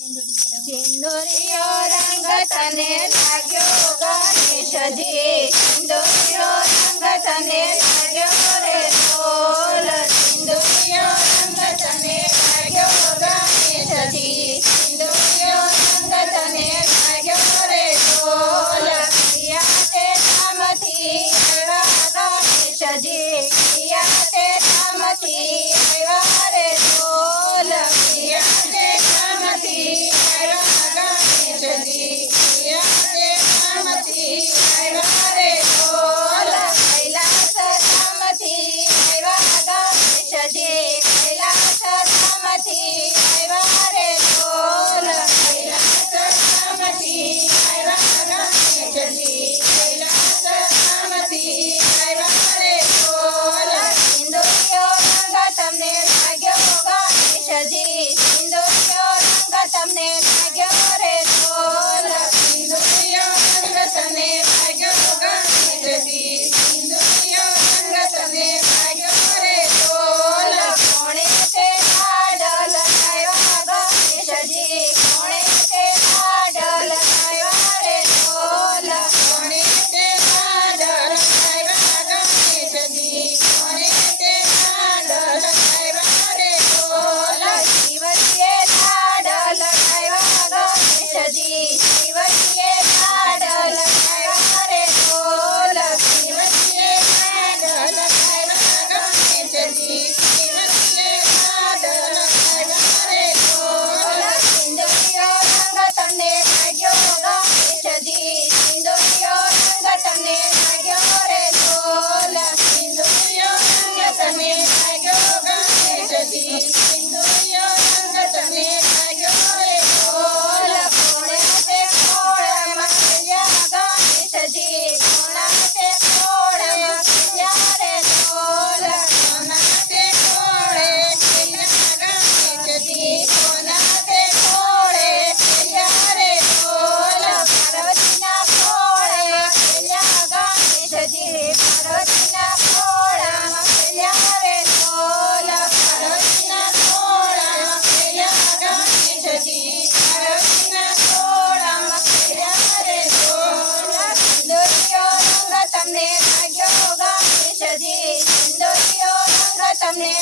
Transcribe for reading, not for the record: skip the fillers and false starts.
સિંદુરિયો રંગ તને લાગ્યો ગણેશજી, સિંદુરિયો રંગ તને લાગ્યો રે ઢોલ, સિંદુરિયો રંગ તને લાગ્યો ગણેશજી, સિંદુરિયો રંગ તને લાગ્યો રે ઢોલ, પિયા તે ધામથી આવ્યા ગણેશજી, પિયા તે ધામથી આવ્યા રે ઢોલ, પિયા તે ધામથી આવ્યા ગણેશજી, પિયા તે ધામથી આવ્યા રે ઢોલ, કૈલાસ ધામથી આવ્યા ગણેશજી, કૈલાસ ધામથી આવ્યા રે ઢોલ, કૈલાસ ધામથી આવ્યા ગણેશજી, કૈલાસ ધામથી આવ્યા રે ઢોલ, સિંદુરિયો રંગ તમને લાગ્યો ગણેશજી, સિંદુરિયો રંગ તમને લાગ્યો રે ઢોલ, સિંદુરિયો રંગ તને લાગ્યો ગણેશજી, સિંદુરિયો રંગ તને લાગ્યો રે ઢોલ, કોણે તે લાડલ લાવ્યા ગણેશજી, કોણે તે લાડલ લાવ્યા રે ઢોલ, કોણે તે લાડલ લાવ્યા ગણેશજી, કોણે તે લાડલ લાવ્યા રે ઢોલ, શિવજીએ લાડલ લાવ્યા ગણેશજી, શિવજીએ લાડલ લાવ્યા રે ઢોલ, શિવજીએ લાડલ લાવ્યા ગણેશજી, શિવજીએ લાડલ લાવ્યા રે ઢોલ, સિંદુરિયો રંગ તમને લાગ્યો ગણેશજી, સિંદુરિયો રંગ તમને લાગ્યો રે ઢોલ, સિંદુરિયો રંગ તને લાગ્યો ગણેશજી, સિંદુરિયો રંગ તને લાગ્યો રે ઢોલ, કોણે તે ખોળામાં ખેલ્યા ગણેશજી, કોણા તે ખોળામાં ખેલ્યા રે ઢોલ, કોના તે ખોળે ખેલ્યા ગણેશજી, કોના તે ખોળે ખેલ્યા રે ઢોલ, પાર્વતીના ખોળામાં ખેલ્યા ગણેશજી, પાર્વતીના ખોળામાં ખેલ્યા રે ઢોલ, પાર્વતીના ખોળામાં ખેલ્યા ગણેશજી, પાર્વતીના ખોળામાં ખેલ્યા રે ઢોલ, સિંદુરિયો રંગ તમને લાગ્યો ગણેશજી, સિંદુરિયો રંગ તમને